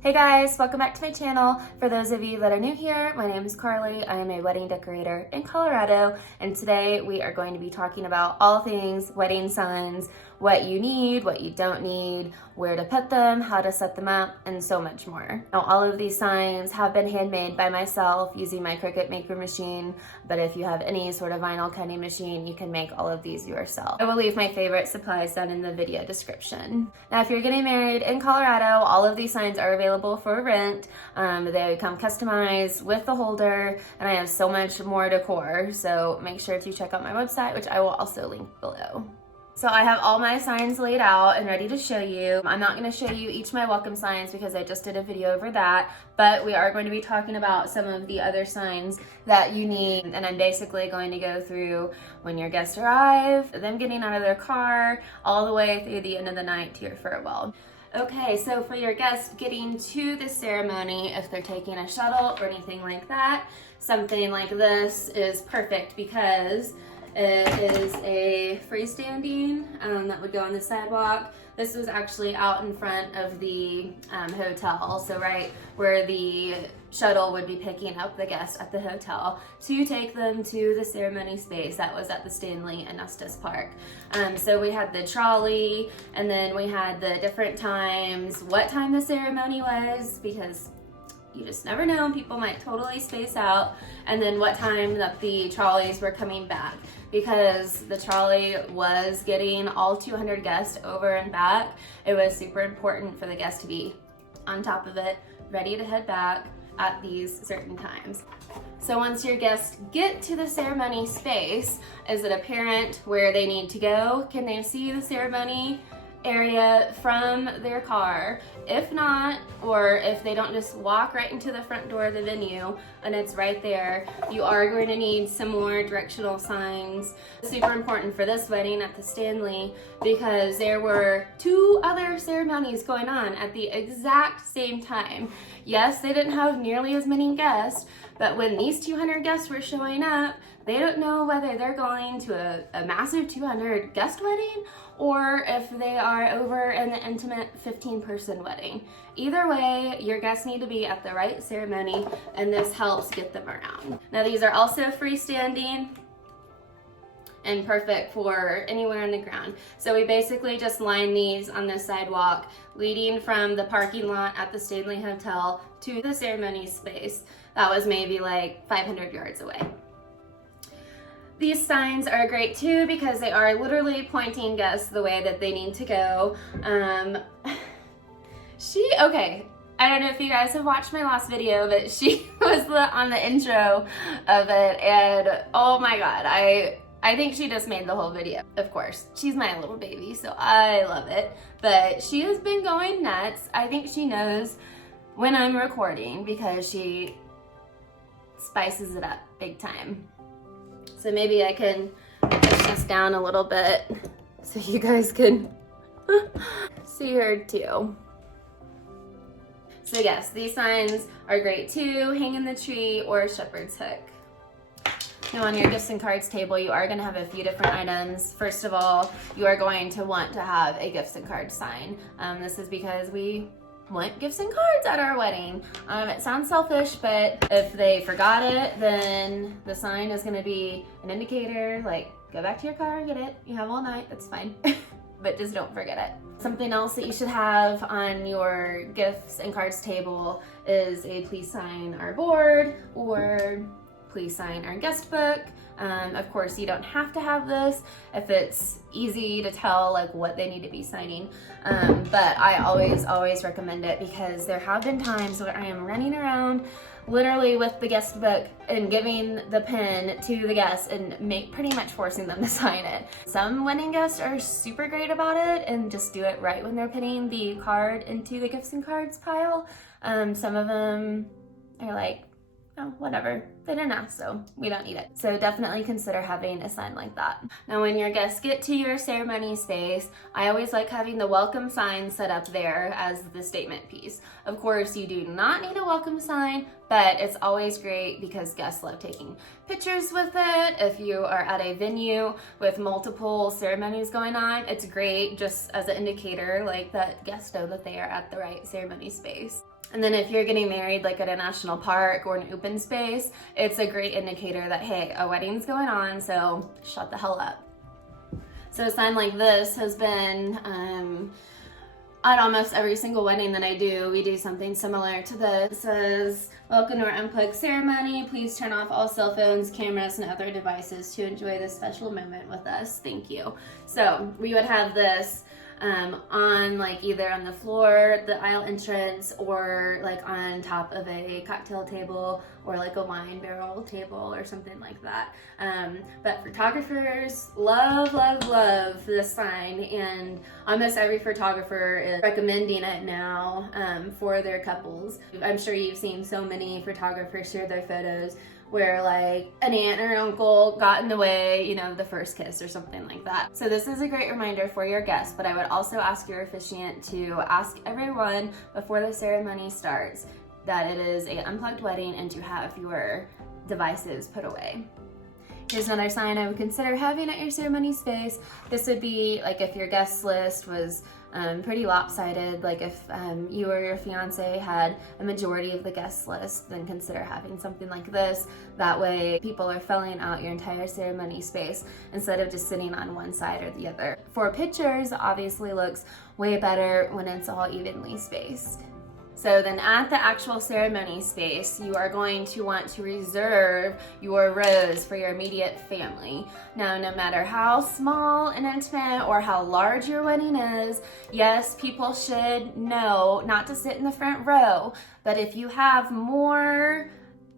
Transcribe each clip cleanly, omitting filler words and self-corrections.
Hey guys, welcome back to my channel. For those of you that are new here, my name is Carly. I am a wedding decorator in Colorado, and today we are going to be talking about all things wedding signs, what you need, what you don't need, where to put them, how to set them up, and so much more. Now, all of these signs have been handmade by myself using my Cricut Maker machine, but if you have any sort of vinyl cutting machine, you can make all of these yourself. I will leave my favorite supplies down in the video description. Now, if you're getting married in Colorado, all of these signs are available for rent. They come customized with the holder, and I have so much more decor, so make sure to check out my website, which I will also link below. So I have all my signs laid out and ready to show you. I'm not going to show you each of my welcome signs because I just did a video over that, but we are going to be talking about some of the other signs that you need, and I'm basically going to go through when your guests arrive, them getting out of their car, all the way through the end of the night to your farewell. Okay, so for your guests getting to the ceremony, if they're taking a shuttle or anything like that, something like this is perfect because it is a freestanding that would go on the sidewalk. This was actually out in front of the hotel, so right where the shuttle would be picking up the guests at the hotel to take them to the ceremony space that was at the Stanley and Estes Park. So we had the trolley, and then we had the different times, what time the ceremony was, because you just never know, people might totally space out, and then what time that the trolleys were coming back, because the trolley was getting all 200 guests over and back. It was super important for the guests to be on top of it, ready to head back at these certain times. So once your guests get to the ceremony space, is it apparent where they need to go? Can they see the ceremony area from their car? If not, or if they don't just walk right into the front door of the venue and it's right there, you are going to need some more directional signs. Super important for this wedding at the Stanley because there were 2 other ceremonies going on at the exact same time. Yes, they didn't have nearly as many guests, but when these 200 guests were showing up, they don't know whether they're going to a massive 200 guest wedding or if they are over an intimate 15-person wedding. Either way, your guests need to be at the right ceremony, and this helps get them around. Now, these are also freestanding and perfect for anywhere on the ground. So we basically just line these on the sidewalk leading from the parking lot at the Stanley Hotel to the ceremony space. That was maybe like 500 yards away. These signs are great too because they are literally pointing guests the way that they need to go. Okay, I don't know if you guys have watched my last video, but she was on the intro of it, and oh my god, I think she just made the whole video. Of course, she's my little baby, so I love it, but she has been going nuts. I think she knows when I'm recording because she spices it up big time. So maybe I can push this down a little bit so you guys can see her too. So yes, these signs are great too. Hang in the tree or a shepherd's hook. Now on your gifts and cards table, you are going to have a few different items. First of all, you are going to want to have a gifts and cards sign. This is because we want gifts and cards at our wedding. It sounds selfish, but if they forgot it, then the sign is going to be an indicator, like, go back to your car and get it. You have all night, that's fine. But just don't forget it. Something else that you should have on your gifts and cards table is a please sign our board or please sign our guest book. Of course, you don't have to have this if it's easy to tell like what they need to be signing. But I always recommend it because there have been times where I am running around literally with the guest book and giving the pen to the guests and pretty much forcing them to sign it. Some wedding guests are super great about it and just do it right when they're putting the card into the gifts and cards pile. Some of them are like, oh, whatever, they didn't ask, so we don't need it. So definitely consider having a sign like that. Now when your guests get to your ceremony space, I always like having the welcome sign set up there as the statement piece. Of course, you do not need a welcome sign, but it's always great because guests love taking pictures with it. If you are at a venue with multiple ceremonies going on, it's great just as an indicator like that guests know that they are at the right ceremony space. And then if you're getting married like at a national park or an open space, it's a great indicator that, hey, a wedding's going on, so shut the hell up. So a sign like this has been at almost every single wedding that I do. We do something similar to this. It says, welcome to our unplugged ceremony. Please turn off all cell phones, cameras, and other devices to enjoy this special moment with us. Thank you. So we would have this on like either on the floor, the aisle entrance, or like on top of a cocktail table or like a wine barrel table or something like that. But photographers love this sign, and almost every photographer is recommending it now for their couples. I'm sure you've seen so many photographers share their photos where like an aunt or uncle got in the way, you know, the first kiss or something like that. So this is a great reminder for your guests, but I would also ask your officiant to ask everyone before the ceremony starts that it is an unplugged wedding and to have your devices put away. Here's another sign I would consider having at your ceremony space. This would be like if your guest list was pretty lopsided, like if you or your fiance had a majority of the guest list, then consider having something like this. That way people are filling out your entire ceremony space instead of just sitting on one side or the other. For pictures, it obviously looks way better when it's all evenly spaced. So then at the actual ceremony space, you are going to want to reserve your rows for your immediate family. Now, no matter how small and intimate or how large your wedding is, yes, people should know not to sit in the front row, but if you have more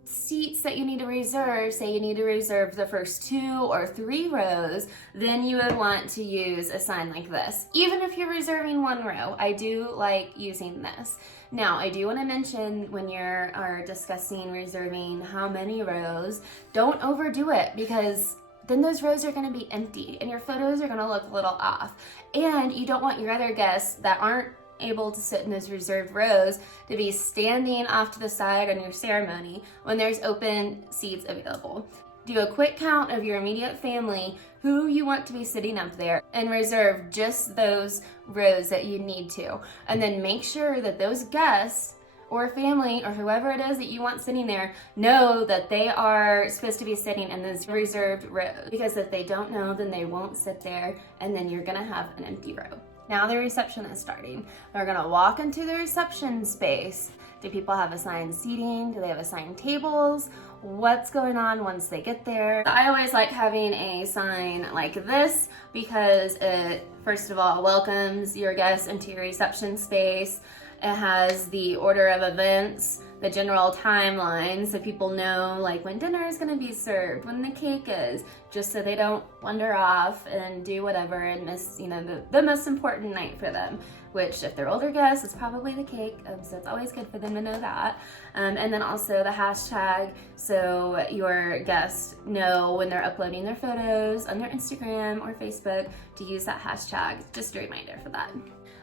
seats that you need to reserve, say you need to reserve the first 2 or 3 rows, then you would want to use a sign like this. Even if you're reserving 1 row, I do like using this. Now, I do want to mention when you're discussing reserving how many rows, don't overdo it, because then those rows are going to be empty and your photos are going to look a little off. And you don't want your other guests that aren't able to sit in those reserved rows to be standing off to the side on your ceremony when there's open seats available. Do a quick count of your immediate family, who you want to be sitting up there, and reserve just those rows that you need to. And then make sure that those guests or family or whoever it is that you want sitting there know that they are supposed to be sitting in those reserved rows. Because if they don't know, then they won't sit there, and then you're gonna have an empty row. Now the reception is starting. They're gonna walk into the reception space. Do people have assigned seating? Do they have assigned tables? What's going on once they get there? I always like having a sign like this because it, first of all, welcomes your guests into your reception space. It has the order of events, the general timeline, so people know like when dinner is gonna be served, when the cake is, just so they don't wander off and do whatever and miss, you know, the most important night for them, which if they're older guests, it's probably the cake, so it's always good for them to know that. And then also the hashtag, so your guests know when they're uploading their photos on their Instagram or Facebook to use that hashtag, just a reminder for that.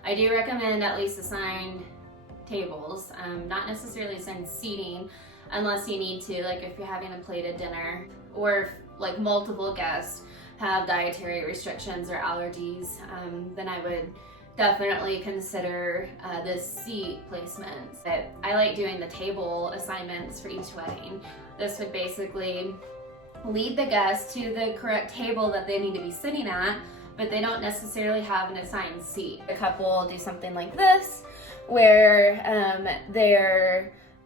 I do recommend at least assigned tables, not necessarily assigned seating unless you need to, like if you're having a plated dinner or if, like multiple guests have dietary restrictions or allergies, then I would definitely consider the seat placements. But I like doing the table assignments for each wedding. This would basically lead the guests to the correct table that they need to be sitting at, but they don't necessarily have an assigned seat. A couple do something like this, where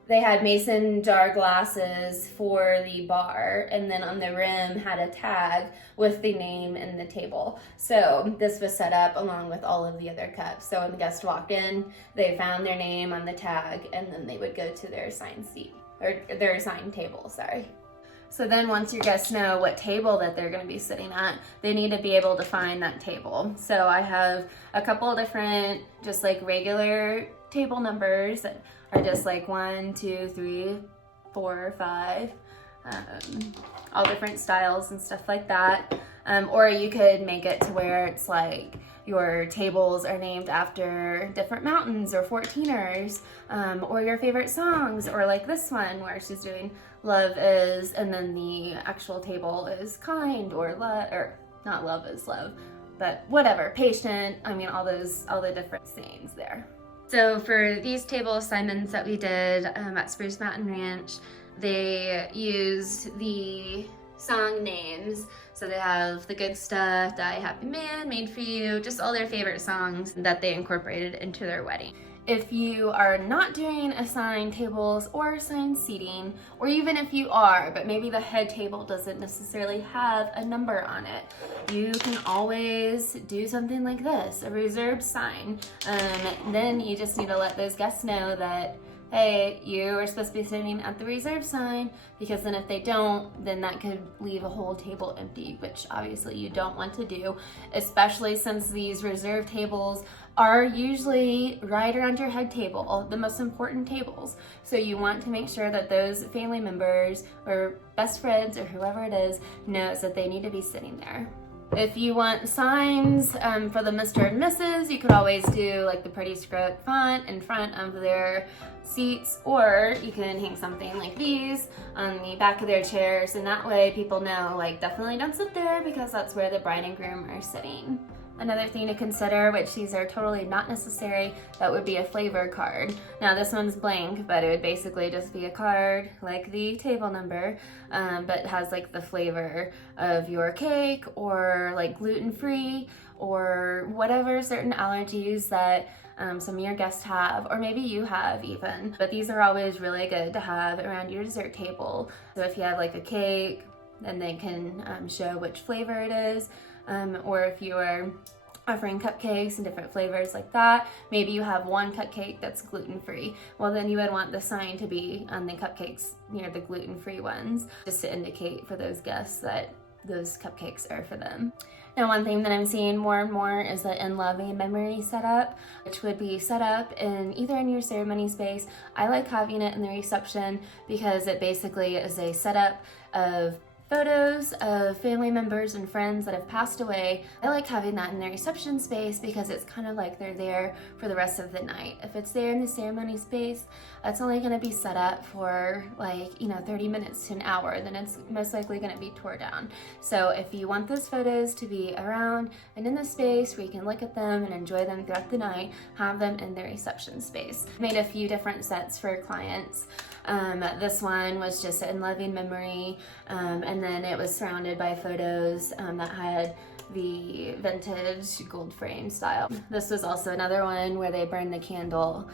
they had mason jar glasses for the bar, and then on the rim had a tag with the name and the table. So this was set up along with all of the other cups. So when the guests walked in, they found their name on the tag, and then they would go to their assigned seat, or their assigned table, sorry. So then once your guests know what table that they're gonna be sitting at, they need to be able to find that table. So I have a couple different, just like regular table numbers that are just like 1, 2, 3, 4, 5, all different styles and stuff like that. Or you could make it to where it's like your tables are named after different mountains or 14ers, or your favorite songs, or like this one where she's doing Love Is, and then the actual table is kind, or love, or not Love Is Love, but whatever, patient, I mean all the different sayings there. So for these table assignments that we did at Spruce Mountain Ranch, they used the song names. So they have The Good Stuff, Die Happy Man, Made for You, just all their favorite songs that they incorporated into their wedding. If you are not doing assigned tables or assigned seating, or even if you are, but maybe the head table doesn't necessarily have a number on it, you can always do something like this, a reserved sign. Then you just need to let those guests know that, hey, you are supposed to be sitting at the reserve sign, because then if they don't, then that could leave a whole table empty, which obviously you don't want to do, especially since these reserved tables are usually right around your head table, the most important tables. So you want to make sure that those family members or best friends or whoever it is knows that they need to be sitting there. If you want signs for the Mr. and Mrs., you could always do like the pretty script font in front of their seats, or you can hang something like these on the back of their chairs, and that way people know, like, definitely don't sit there because that's where the bride and groom are sitting. Another thing to consider, which these are totally not necessary, that would be a flavor card. Now this one's blank, but it would basically just be a card like the table number, but has like the flavor of your cake, or like gluten-free, or whatever certain allergies that some of your guests have, or maybe you have even. But these are always really good to have around your dessert table. So if you have like a cake, then they can show which flavor it is. Or if you are offering cupcakes and different flavors like that, maybe you have one cupcake that's gluten-free. Well, then you would want the sign to be on the cupcakes near the gluten-free ones, just to indicate for those guests that those cupcakes are for them. Now, one thing that I'm seeing more and more is the In Loving Memory setup, which would be set up in either in your ceremony space. I like having it in the reception because it basically is a setup of photos of family members and friends that have passed away. I like having that in the reception space because it's kind of like they're there for the rest of the night. If it's there in the ceremony space, that's only going to be set up for 30 minutes to an hour, then it's most likely going to be tore down. So if you want those photos to be around and in the space where you can look at them and enjoy them throughout the night, have them in the reception space. I made a few different sets for clients. This one was just in loving memory, and then it was surrounded by photos that had the vintage gold frame style. This was also another one where they burned the candle.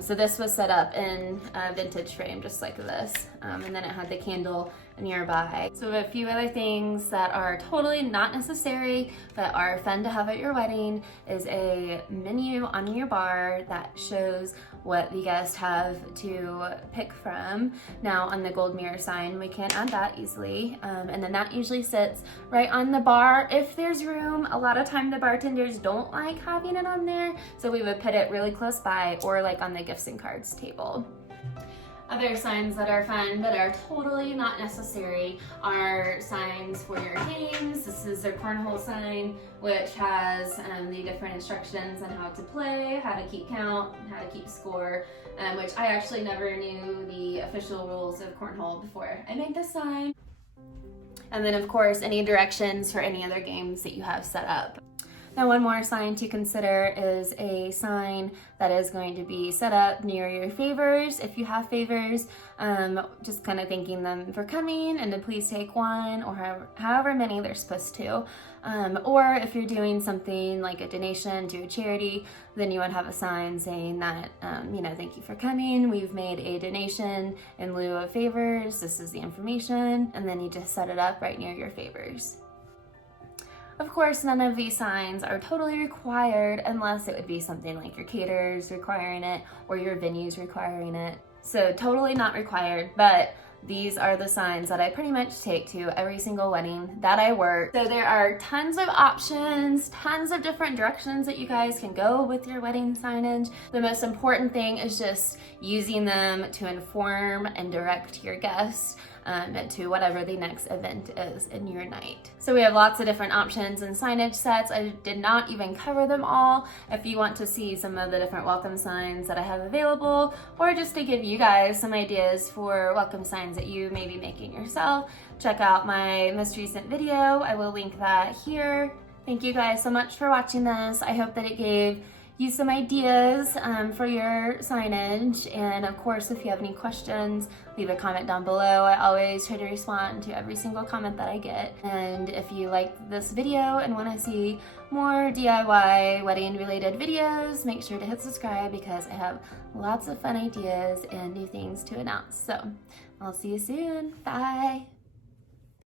So this was set up in a vintage frame just like this, and then it had the candle nearby. So a few other things that are totally not necessary but are fun to have at your wedding is a menu on your bar that shows what the guests have to pick from. Now on the gold mirror sign, we can add that easily, and then that usually sits right on the bar if there's room. A lot of time the bartenders don't like having it on there, so we would put it really close by, or like on the gifts and cards table. Other signs that are fun but are totally not necessary are signs for your games. This is their cornhole sign, which has the different instructions on how to play, how to keep count, how to keep score, which I actually never knew the official rules of cornhole before I made this sign. And then of course any directions for any other games that you have set up. Now, one more sign to consider is a sign that is going to be set up near your favors. If you have favors, just kind of thanking them for coming and to please take one, or however many they're supposed to. Or if you're doing something like a donation to a charity, then you would have a sign saying that, thank you for coming. We've made a donation in lieu of favors. This is the information. And then you just set it up right near your favors. Of course, none of these signs are totally required unless it would be something like your caterers requiring it or your venues requiring it. So totally not required, but these are the signs that I pretty much take to every single wedding that I work. So there are tons of options, tons of different directions that you guys can go with your wedding signage. The most important thing is just using them to inform and direct your guests to whatever the next event is in your night. So we have lots of different options and signage sets. I did not even cover them all. If you want to see some of the different welcome signs that I have available, or just to give you guys some ideas for welcome signs that you may be making yourself, check out my most recent video. I will link that here. Thank you guys so much for watching this. I hope that it gave use some ideas for your signage. And of course, if you have any questions, leave a comment down below. I always try to respond to every single comment that I get. And if you liked this video and want to see more DIY wedding related videos, make sure to hit subscribe because I have lots of fun ideas and new things to announce. So I'll see you soon. Bye.